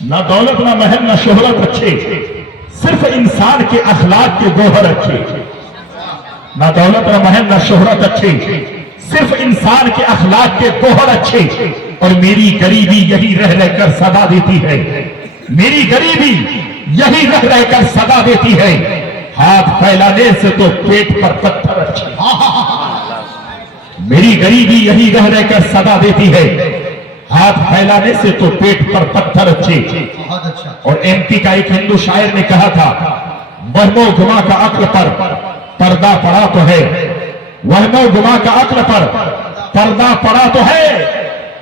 نہ دولت نہ محل نہ شہرت اچھے، صرف انسان کے اخلاق کے گوہر اچھے. نہ دولت نہ محل نہ شہرت اچھے، صرف انسان کے اخلاق کے گوہر اچھے. اور میری غریبی یہی رہ رہ کر صدا دیتی ہے، میری غریبی یہی رہ رہ کر صدا دیتی ہے. ہاتھ پھیلانے سے تو پیٹ پر پتھر اچھے. میری غریبی یہی رہ رہ کر صدا دیتی ہے، ہاتھ پھیلانے سے تو پیٹ پر پتھر اچھے. اور ایم پی کا ایک ہندو شاعر نے کہا تھا، وہم و گما کا عقل پر پردہ پڑا تو ہے، وہم و گما کا عقل پر پردہ پڑا تو ہے،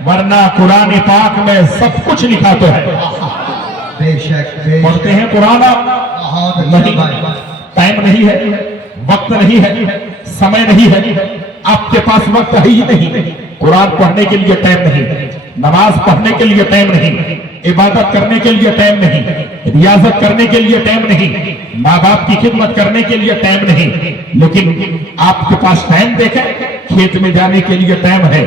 ورنہ قرآن پاک میں سب کچھ لکھا تو ہے. پڑھتے ہیں قرآن نہیں، ٹائم نہیں ہے، وقت نہیں ہے، سمے نہیں ہے. آپ کے پاس وقت ہے ہی نہیں، قرآن پڑھنے کے لیے ٹائم نہیں، نماز پڑھنے کے لیے ٹائم نہیں، عبادت کرنے کے لیے ٹائم نہیں، ریاضت کرنے کے لیے ٹائم نہیں، ماں باپ کی خدمت کرنے کے لیے ٹائم نہیں. لیکن آپ کے پاس ٹائم دیکھیں، کھیت میں جانے کے لیے ٹائم ہے،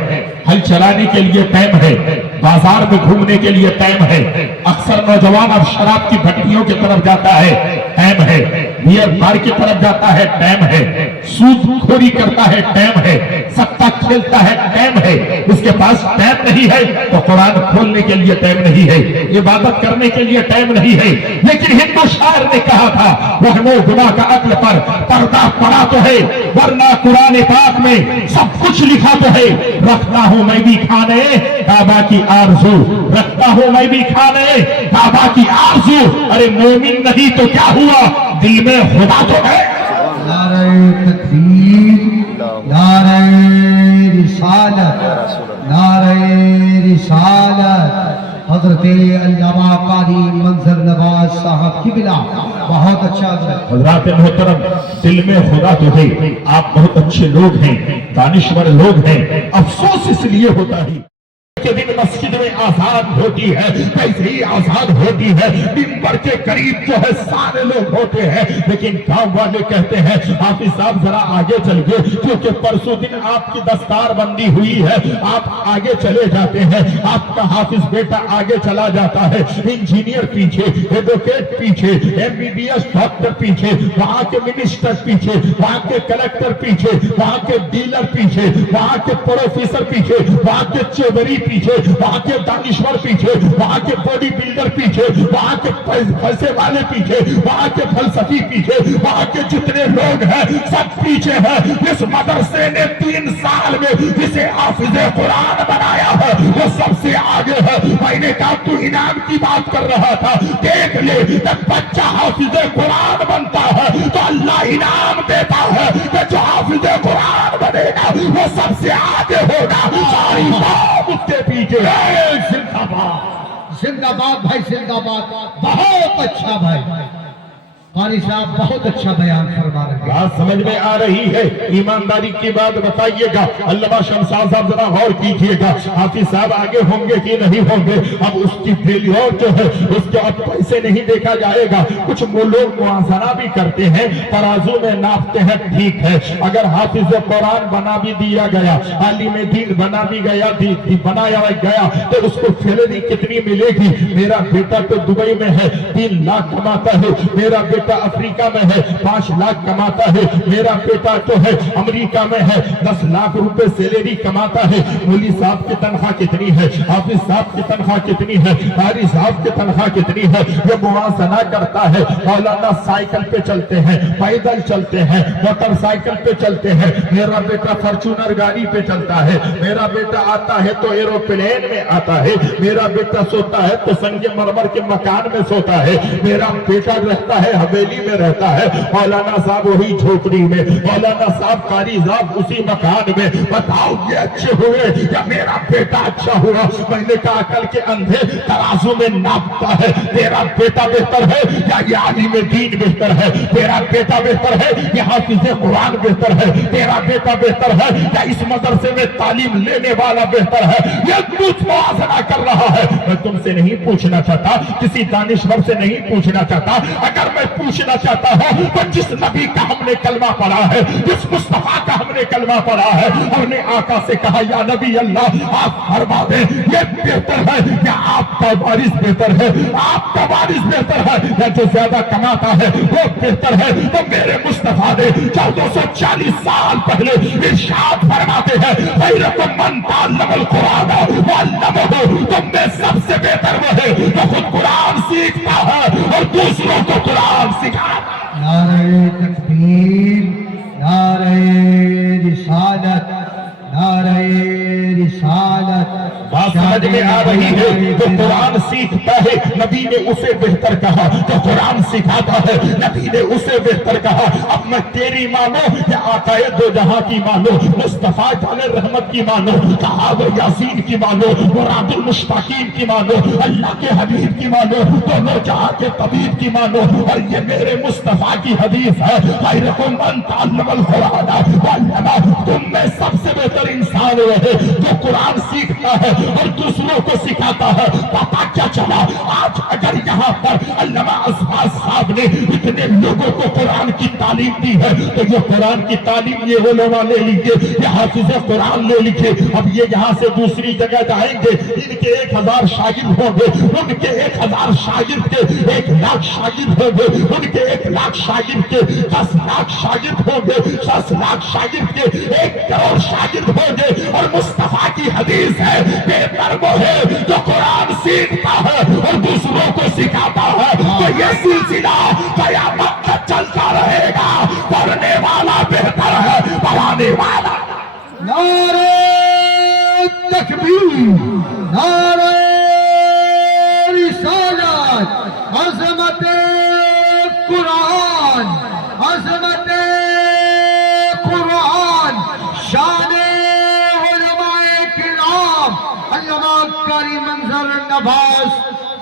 ہل چلانے کے لیے ٹائم ہے، بازار میں گھومنے کے لیے ٹائم ہے. اکثر نوجوان اب شراب کی بھٹیوں کی طرف جاتا ہے، ٹائم ہے. بیئر بار کی طرف جاتا ہے، ٹائم ہے. سود خوری کرتا ہے، ٹائم ہے. سکہ کھیلتا ہے، ٹائم ہے. اس کے پاس ٹائم نہیں ہے تو قرآن کھولنے کے لیے ٹائم نہیں ہے، عبادت کرنے کے لیے ٹائم نہیں ہے. لیکن ہندو شاعر نے کہا تھا، وہم و گما کا عقل پر پردہ پڑا تو ہے، ورنہ قرآن پاک میں سب کچھ لکھا تو ہے. رکھتا ہوں میں بھی کھانے کعبہ کی آرزو، رکھتا ہوں میں بھی کھانے کعبہ کی آرزو. ارے مومن نہیں تو کیا ہوا، دل میں خدا تو ہے. نعرہ تکبیر، نعرہ رسالت، نعرہ رسالت. حضرت علامہ قاری منظر نواز صاحب کی بلا بہت اچھا. حضرات محترم، دل میں خدا تو ہے. آپ بہت اچھے لوگ ہیں، دانشور لوگ ہیں. افسوس اس لیے ہوتا ہے کہ دن مسجد میں آزاد ہوتی ہے، کیسے ہی آزاد ہوتی ہے، منبر کے قریب جو ہے سارے لوگ ہوتے ہیں، لیکن گاؤں والے کہتے ہیں حافظ صاحب ذرا آگے چل گئے، کیونکہ پرسوں دن آپ کی دستار بندی ہوئی ہے. آپ آگے چلے جاتے ہیں، آپ کا حافظ بیٹا آگے چلا جاتا ہے، انجینئر پیچھے، ایڈوکیٹ پیچھے، M B B S doctor پیچھے، وہاں کے منسٹر پیچھے، وہاں کے کلیکٹر پیچھے، وہاں کے ڈیلر پیچھے، وہاں کے پروفیسر پیچھے، وہاں کے چودھری پیچھے، وہاں کے دانشور پیچھے، وہاں کے باڈی بلڈر پیچھے، وہاں کے پیسے والے پیچھے، وہاں کے فلسفی پیچھے، وہاں کے جتنے لوگ ہیں سب پیچھے ہیں. اس مدرسے نے 3 سال میں جسے حافظ قرآن بنایا ہے وہ سب سے آگے ہے. میں نے کہا تو انعام کی بات کر رہا تھا، دیکھ لے جب بچہ حافظ قرآن بنتا ہے تو اللہ انعام دیتا ہے کہ جو حافظ قرآن بنے گا وہ سب سے آگے ہوگا. ساری بات اس کے پیچھے ہے. زندہ باد، زندہ باد بھائی، زندہ باد. بہت اچھا بھائی، قاری صاحب بہت اچھا بیان فرما رہے ہیں. بات سمجھ میں آ رہی ہے؟ ایمانداری کی بات بتائیے گا. علامہ شمشاد صاحب ذرا غور کیجئے گا، حافظ صاحب آگے ہوں گے کہ نہیں ہوں گے. اب اس کی فیلیور جو ہے اس کے اب پیسے نہیں دیکھا جائے گا. کچھ لوگ موازنہ بھی کرتے ہیں، ترازو میں ناپتے ہیں. ٹھیک ہے، اگر حافظ قرآن بنا بھی دیا گیا، عالم دین بنا بھی گیا، بنایا گیا، تو اس کو سیلری کتنی ملے گی؟ میرا بیٹا تو دبئی میں ہے، 3 لاکھ کماتا ہے. میرا بیٹا افریقہ میں ہے، 5 لاکھ کماتا ہے. میرا بیٹا جو ہے امریکہ میں ہے، 10 لاکھ روپے سیلری کماتا ہے. مولی صاحب کی تنخواہ کتنی ہے؟ حافظ صاحب کی تنخواہ کتنی ہے؟ قاری صاحب کی تنخواہ کتنی ہے؟ یہ موازنہ کرتا ہے. مولانا سائیکل پہ چلتے ہیں، پیدل چلتے ہیں، موٹر سائیکل پہ چلتے ہیں. میرا بیٹا فارچونر گاڑی پہ چلتا ہے. میرا بیٹا آتا ہے تو ایروپلین میں آتا ہے. میرا بیٹا سوتا ہے تو سنگ مرمر کے مکان میں سوتا ہے. میرا بیٹا رہتا ہے حویلی میں رہتا ہے. مولانا صاحب وہی جھوپڑی میں، مولانا صاحب قاری صاحب اسی مکان میں. بتاؤ یہ اچھے ہوئے یا میرا بیٹا اچھا ہوا؟ میں نے کہا عقل کے اندھے ترازو میں ناپتا ہے. تیرا بیٹا بہتر ہے یا یہ عالم دین بہتر ہے؟ تیرا بیٹا بہتر ہے یا حافظ قرآن بہتر ہے؟ تیرا بیٹا بہتر ہے یا اس مدرسے میں تعلیم لینے والا بہتر ہے؟ یہ کچھ موازنہ کر رہا ہے. میں تم سے نہیں پوچھنا چاہتا، کسی دانشور سے نہیں پوچھنا چاہتا. اگر میں पूछना चाहता हूँ तो जिस नबी का हमने कलमा पढ़ा है, जिस मुस्तफा का हमने कलमा पढ़ा है, हमने आका से कहा या नबी अल्लाह आप फरमा दें ये बेहतर है या आपका वारिस बेहतर है, आपका वारिस बेहतर है या जो ज्यादा कमाता है वो बेहतर है। तो मेरे मुस्तफा ने 1440 साल पहले इरशाद फरमाते हैं खैरुकुम तअल्लमल कुरान व अल्लमहु, तुम में सबसे बेहतर वो है जो खुद कुरान सीखता है और दूसरों को कुरान सिखाता है। नारे तकबीर, नारे रिसालत, नारे रिसालत। बात समझ में आ रही है? जो कुरान सीखता है नबी ने उसे बेहतर कहा, जो कुरान सिखाता है नबी ने उसे बेहतर कहा। अब मैं तेरी मानो या आकाए दो जहां की मानो, मुस्तफा जाने रहमत की मानो, सहाबा यासीन की मानो, मुरादुल मुश्ताकीन की मानो, अल्लाह के हबीब की मानो, दोनों जहां के तबीब की मानो। और ये मेरे मुस्तफा की हदीस है खैरुकुम मन तअल्लमल कुरान व अल्लमहु, तुम में सबसे बेहतर इंसान वो है जो कुरान सीखता है और दूसरों को सिखाता है। पता क्या चला आज अगर यहाँ पर अल्लामा अस्बास साहब ने इतने लोगों को कुरान की तालीम दी है तो ये कुरान की तालीम ये उलमा ले लीजिए, ये हाफिज़ कुरान ले लीजिए। अब ये यहाँ से दूसरी जगह जाएंगे, इनके 1000 शागिर्द होंगे, उनके 1000 शागिर्द के 1 लाख शागिर्द होंगे, उनके 1 लाख शागिर्द के 10 लाख शागिर्द होंगे, 10 लाख शागिर्द के 1 करोड़ शागिर्द होंगे। और मुस्तफा की हदीस है बेहतर वो है जो कुरान सीखता है और दूसरों को सिखाता है। तो ये सिलसिला क़यामत तक चलता रहेगा। पढ़ने वाला बेहतर है पढ़ाने वाला। नारे तकबीर, नारे रिसालत, अज़मते कुरान, अज़मते कुरान, शाने उलमाए किराम, अल्लामा कारी मंजर नवाज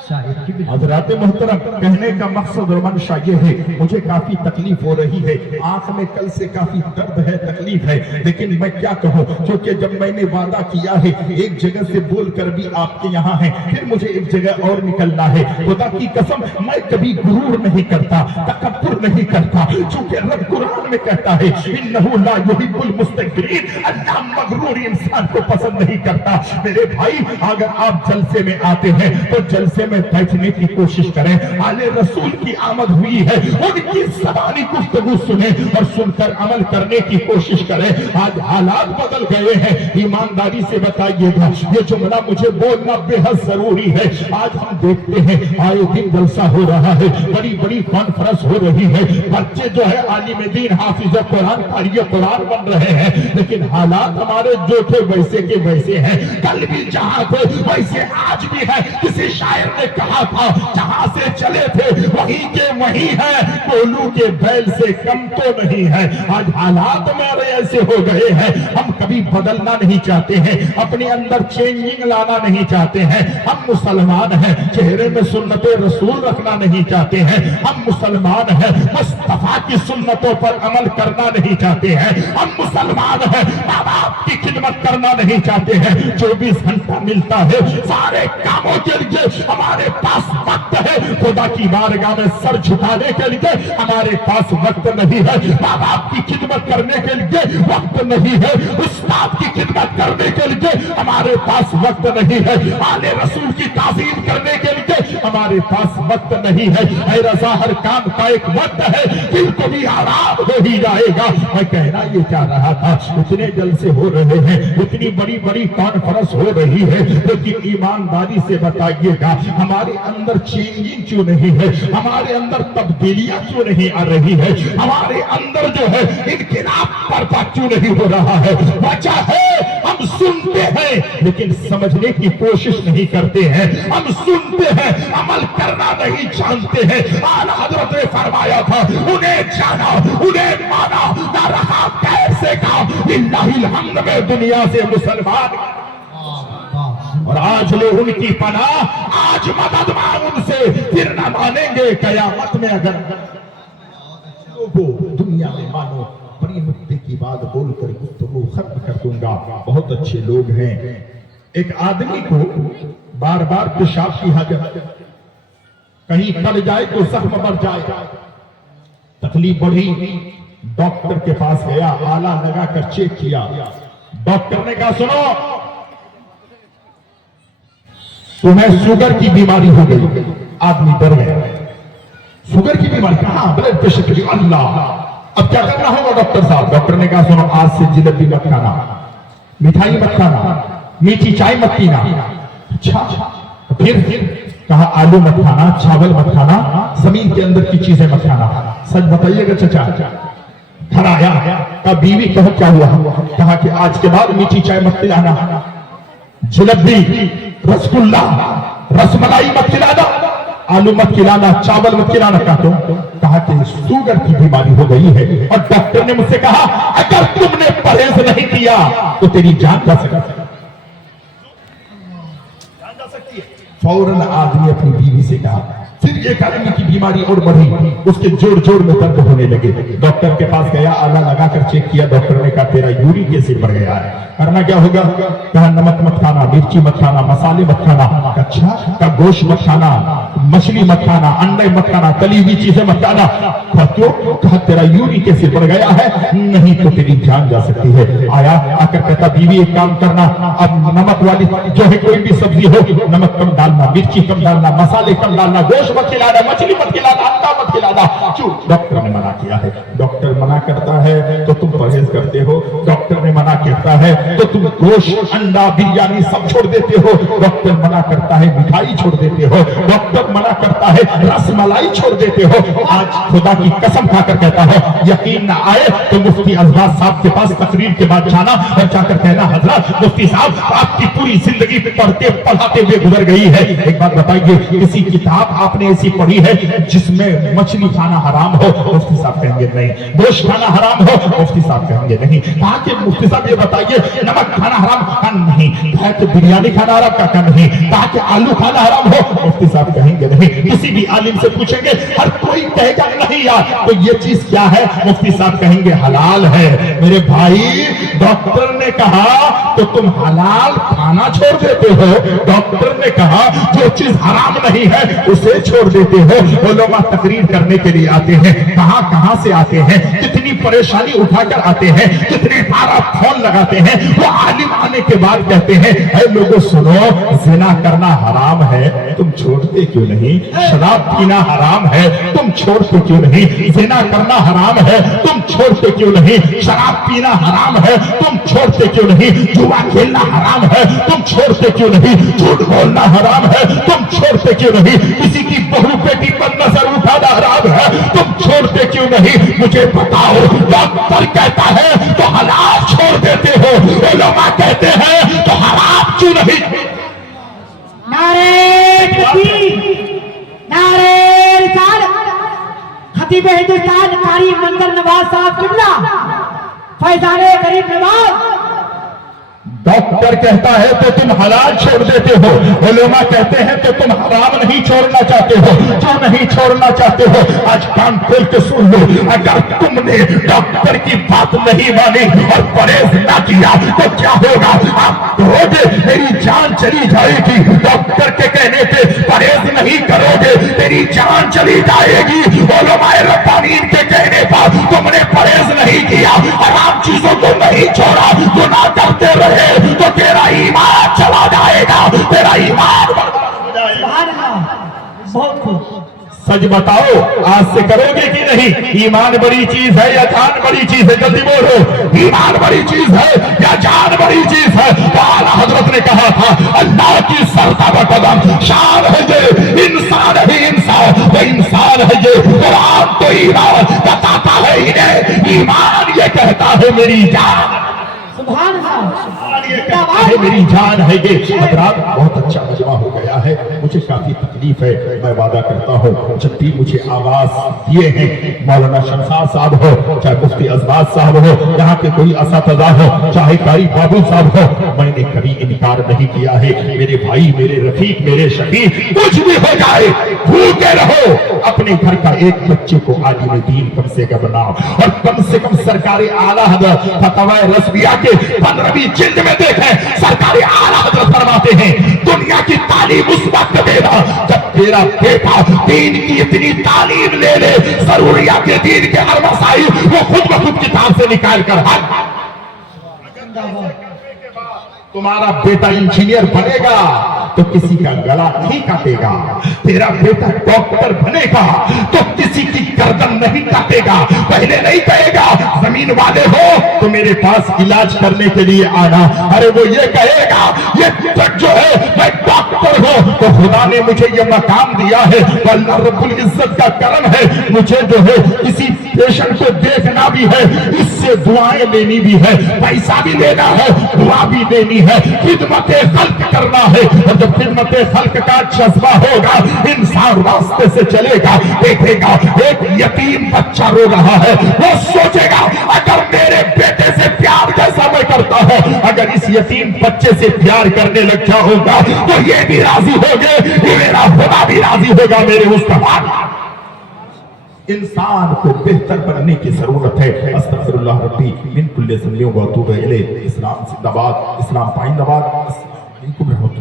साहिब की हज़रात मोहतरम, कहने का मकसद और मंशा ये है, मुझे काफी तकलीफ हो रही है, आंख में कल से काफी दर्द है, तकलीफ है, लेकिन मैं क्या कहूँ, क्योंकि जब मैंने वादा किया है एक जगह से बोलकर भी आपके यहाँ है, फिर मुझे एक जगह और निकलना है। खुदा की कसम मैं कभी गुरूर नहीं करता, तकब्बुर नहीं करता, चूंकि रब कुरान में कहता है इन्नहु ला युहिब्बुल मुस्तकबिरीन, अल्लाह मगरूर इंसान को पसंद नहीं करता। मेरे भाई अगर आप जलसे में आते हैं तो जलसे में बैठने की कोशिश करें, आले रसूल की आमद हुई है उनकी ज़बानी गुफ्तगू सुने और सुनकर अमल करने की कोशिश करें। आज हालात बदल गए हैं, ईमानदारी से बताइएगा, ये जुमला मुझे बोलना बेहद जरूरी है। आज हम देखते हैं आए दिन जलसा हो रहा है, बड़ी बड़ी कॉन्फ्रेंस हो रही है, बच्चे जो है आलिम दीन हाफिज कुरान कारी कुरान बन रहे हैं, लेकिन हालात हमारे जो थे वैसे के वैसे हैं। कल भी जहां थे वैसे आज भी है। किसी शायर ने कहा था जहां से चले थे वहीं के वहीं है, कोलू के बैल से कम तो नहीं है। आज हालात हमारे ऐसे हो गए हैं, हम कभी बदलना नहीं चाहते हैं, अपने अंदर चेंजिंग लाना नहीं चाहते हैं। हम मुसलमान हैं, चेहरे में सुन्नते रसूल रखना नहीं चाहते हैं। हम मुसलमान हैं, मुस्तफा की सुन्नतों पर अमल करना नहीं चाहते हैं। हम मुसलमान हैं, माँ बाप की खिदमत करना नहीं चाहते हैं। 24 घंटा मिलता है सारे कामों के लिए, हमारे पास वक्त है खुदा की बारगाह में सर झुकाने के लिए हमारे पास वक्त नहीं है, माँ बाप की खिदमत करने के लिए वक्त नहीं है, उस्ताद की खिदमत करने के लिए हमारे पास वक्त नहीं है, आले रसूल की ताज़ीम करने के लिए हमारे पास वक्त नहीं है। ऐ रज़ा हर काम का एक वक्त है, दिल को भी आराम हो ही जाएगा। मैं कहना ये चाह रहा था, इतने जलसे हो रहे हैं, इतनी बड़ी बड़ी कॉन्फ्रेंस हो रही है, लेकिन ईमानदारी से बताइएगा हमारे अंदर चेंजिंग क्यों नहीं है, हमारे अंदर तब्दीलियां क्यों नहीं आ रही है, हमारे अंदर जो है इनकलाब बर्पा क्यों नहीं हो रहा है। वजह है हम सुनते हैं लेकिन समझने की कोशिश नहीं करते हैं, हम सुनते हैं अमल करना नहीं जानते हैं। आला हज़रत ने फरमाया था उन्हें जाना उन्हें माना ना रहा कैसे का लिल्लाहिल हम्द में दुनिया से मुसलमान, और आज लो उनकी पनाह, आज मदद मांग उनसे, फिर न मानेंगे कयामत में। अगर लोगों दुनिया में मानो, बड़ी मुद्दे की बात बोलकर गुफ्तगू खत्म कर दूंगा। बहुत अच्छे लोग हैं, एक आदमी को बार बार पेशाब की हाजत, कहीं पड़ जाए तो जख्म बढ़ जाए, तकलीफ बढ़ी, डॉक्टर के पास गया, आला लगाकर चेक किया। डॉक्टर ने कहा सुनो, तुम्हें शुगर की बीमारी हो गई। आदमी डर गया, शुगर की बीमारी, कहां? ब्लड प्रेशर की। अल्लाह, अब क्या करना होगा डॉक्टर साहब? डॉक्टर ने कहा सुनो, आज से जिलेबी मत खाना, मिठाई मत खाना, मीठी चाय मत पीना। अच्छा, फिर कहा आलू मत खाना, चावल मत खाना, जमीन के अंदर की चीजें मत खाना। सच बताइएगा चचा? घर आया, कहा बीवी कहो क्या हुआ? कहा कि आज के बाद मीठी चाय मत पिलाना, जलेबी, रसगुल्ला, रसमलाई मत खिलाना, आलू मत खिलाना, चावल मत खिलाना। कहा कि शुगर की बीमारी हो गई है और डॉक्टर ने मुझसे कहा अगर तुमने परहेज नहीं किया तो तेरी जान जा सकती है। फौरन आदमी अपनी बीवी से कहा। फिर एक आदमी की बीमारी और बढ़ी, उसके जोड़ जोड़ में दर्द होने लगे। डॉक्टर के पास गया, आला लगाकर चेक किया। डॉक्टर ने कहा तेरा यूरिक एसिड बढ़ गया है, करना क्या होगा? कहा नमक मत खाना, मिर्ची मत खाना, मसाले मत खाना। अच्छा, कहा गोश्त मत खाना, मछली मत खाना, अंडे मत खाना, तली हुई चीजें मत खाना। क्यों? कहा तेरा यूरिक एसिड बढ़ गया है, नहीं तो तेरी जान जा सकती है। आया, आकर कहता बीवी एक काम करना, अब नमक वाली जो है कोई भी सब्जी हो, नमक कम डालना, मिर्ची कम डालना, मसाले कम डालना, गोश्त मत खिलाना, मछली मत खिलाना, अंडा मत खिलाना। क्यों? डॉक्टर ने मना किया है। डॉक्टर मना करता है तो तुम परहेज करते हो, डॉक्टर ने मना करता है तो तुम गोश्त, अंडा, बिरयानी सब छोड़ देते हो, डॉक्टर मना करता है मिठाई छोड़ देते हो, डॉक्टर मना करता है रसमलाई छोड़ देते हो। आज खुदा की कसम खाकर कहता हो, यकीन ना आए तो मुफ्ती अजवाज साहब के पास तकरीर के बाद जाना और जाकर कहना हजरत मुफ्ती साहब आपकी पूरी जिंदगी पढ़ते पढ़ाते हुए गुजर गई है, एक बात बताइए किसी किताब आपने ऐसी पढ़ी है जिसमें मछली खाना हराम हो? मुफ्ती साहब कहेंगे नहीं। गोश्त खाना हराम हो? मुफ्ती साहब कहेंगे नहीं। कहा कि मुफ्ती साहब ये बताइए नमक खाना हराम? कहा नहीं। कहा कि बिरयानी खाना हराम? कहा नहीं। कहा कि आलू खाना हराम हो? मुफ्ती साहब कहेंगे नहीं। किसी भी आलिम से पूछेंगे हर कोई कहेगा नहीं यार, तो ये चीज क्या है? मुफ्ती साहब कहेंगे हलाल है। मेरे भाई डॉक्टर ने कहा तो तुम हलाल खाना छोड़ देते हो, डॉक्टर ने कहा जो चीज हराम नहीं है उसे छोड़ देते हो। वो लोग तकरीर करने के लिए आते हैं, कहां से आते हैं, कितनी परेशानी उठाकर आते हैं, कितने बार आप फोन लगाते हैं। वो आलिम आने के बाद कहते हैं ऐ लोगों सुनो, जिना करना हराम है, तुम छोड़ते क्यों नहीं? शराब पीना हराम है, तुम छोड़ते क्यों नहीं? जिना करना हराम है, तुम छोड़ते क्यों नहीं? शराब पीना हराम है, तुम छोड़ते क्यों नहीं? जुआ खेलना हराम है, तुम छोड़ते क्यों नहीं? झूठ बोलना हराम है, तुम छोड़ते क्यों नहीं? किसी की बहू बेटी पर नजर उठाना हराम है, तुम छोड़ते क्यों नहीं? मुझे बताओ, डॉक्टर कहता है तो हलाल छोड़ देते हो, उलमा कहते हैं तो हराम क्यों नहीं? नारे तकबीर, नारे रिसालत। खतीब हिंदुस्तान कारी मंगल नवाज साहब किबला, फैजाने गरीब नवाज। डॉक्टर कहता है तो तुम हलाल छोड़ देते हो, उलमा कहते हैं तो तुम हराम नहीं छोड़ना चाहते हो। जो नहीं छोड़ना चाहते हो आज कान खोल के सुन लो, अगर तुमने डॉक्टर की बात नहीं मानी और परहेज ना किया तो क्या होगा? आप कहोगे मेरी जान चली जाएगी, डॉक्टर के कहने पे परहेज नहीं करोगे तेरी जान चली जाएगी। उलमाए रब्बानीन के कहने पर तुमने परहेज नहीं किया, हराम चीजों को नहीं छोड़ा, गुनाह करते रहे तो तेरा ईमान चला जाएगा, तेरा ईमान बर्बाद हो जाएगा। बहुत खूब। सच बताओ आज से करोगे कि नहीं? ईमान बड़ी चीज है या जान बड़ी चीज है? जल्दी बोलो, ईमान बड़ी चीज है या जान बड़ी चीज है? तो आला हजरत ने कहा था अल्लाह की सरताब कदम शान है ये, इंसान है इंसान, वो इंसान है ये। कुरान तो ईमान बताता है इन्हें, ईमान ये कहता है मेरी जान, सुभान अल्लाह, है मेरी जान है ये। हजरात बहुत अच्छा मजमा हो गया है, मुझे काफी तकलीफ है। मैं वादा करता हूँ जब भी मुझे आवाज दिए हैं मौलाना शमशाद साहब हो, चाहे मुफ्ती अजवाज साहब हो, यहाँ के कोई असातिज़ा हो, चाहे कारी बाबू साहब हो, मैंने कभी इनकार नहीं किया है। मेरे भाई, मेरे रफीक, मेरे शकीक कुछ भी हो जाए आए, भूखे रहो, अपने घर का एक बच्चे को आलिम दीन कम से कम बनाओ। और कम से कम सरकारी आला हज़रत फतवा रज़विया के 15वीं जिल्द में देखें, सरकारी आला हज़रत फरमाते हैं दुनिया की तालीम उस वक्त देना जब तेरा बेटा दीन की इतनी तालीम ले ले, ज़रूरियात दीन के हर मसाइल वो खुद ब खुद किताब से निकाल कर हल। तुम्हारा बेटा इंजीनियर बनेगा तो किसी का गला नहीं काटेगा, तेरा बेटा डॉक्टर बनेगा तो किसी की गर्दन नहीं काटेगा। पहले नहीं कहेगा जमीन वाले हो तो मेरे पास इलाज करने के लिए आना, अरे वो ये कहेगा ये जो है मैं डॉक्टर हूं तो खुदा ने मुझे ये मकाम दिया है, अल्लाह रब्बुल इज्जत का करम है, मुझे जो है किसी पेशेंट को देखना भी है, इससे दुआएं लेनी भी है, पैसा भी लेना है, दुआ भी देनी है, खिदमत खल्क करना है। और जब खिदमत खल्क का जज्बा होगा इंसान रास्ते से चलेगा, देखेगा एक यतीम बच्चा रो रहा है, वो सोचेगा अगर मेरे बेटे से प्यार जैसा मैं करता हूं, अगर इस यतीम बच्चे से प्यार करने लग जाऊंगा तो ये भी राजी होंगे, ये मेरा खुदा भी राजी होगा मेरे मुस्तफा। इंसान को बेहतर बनने की जरूरत है। अस्तगफिरुल्लाह रब्बी मिन कुल्ली ज़ंबिन व अतूबु इलैह। इस्लाम जिंदाबाद, इस्लाम पाइंदाबाद। अस्सलामु अलैकुम रहमतुल्लाह।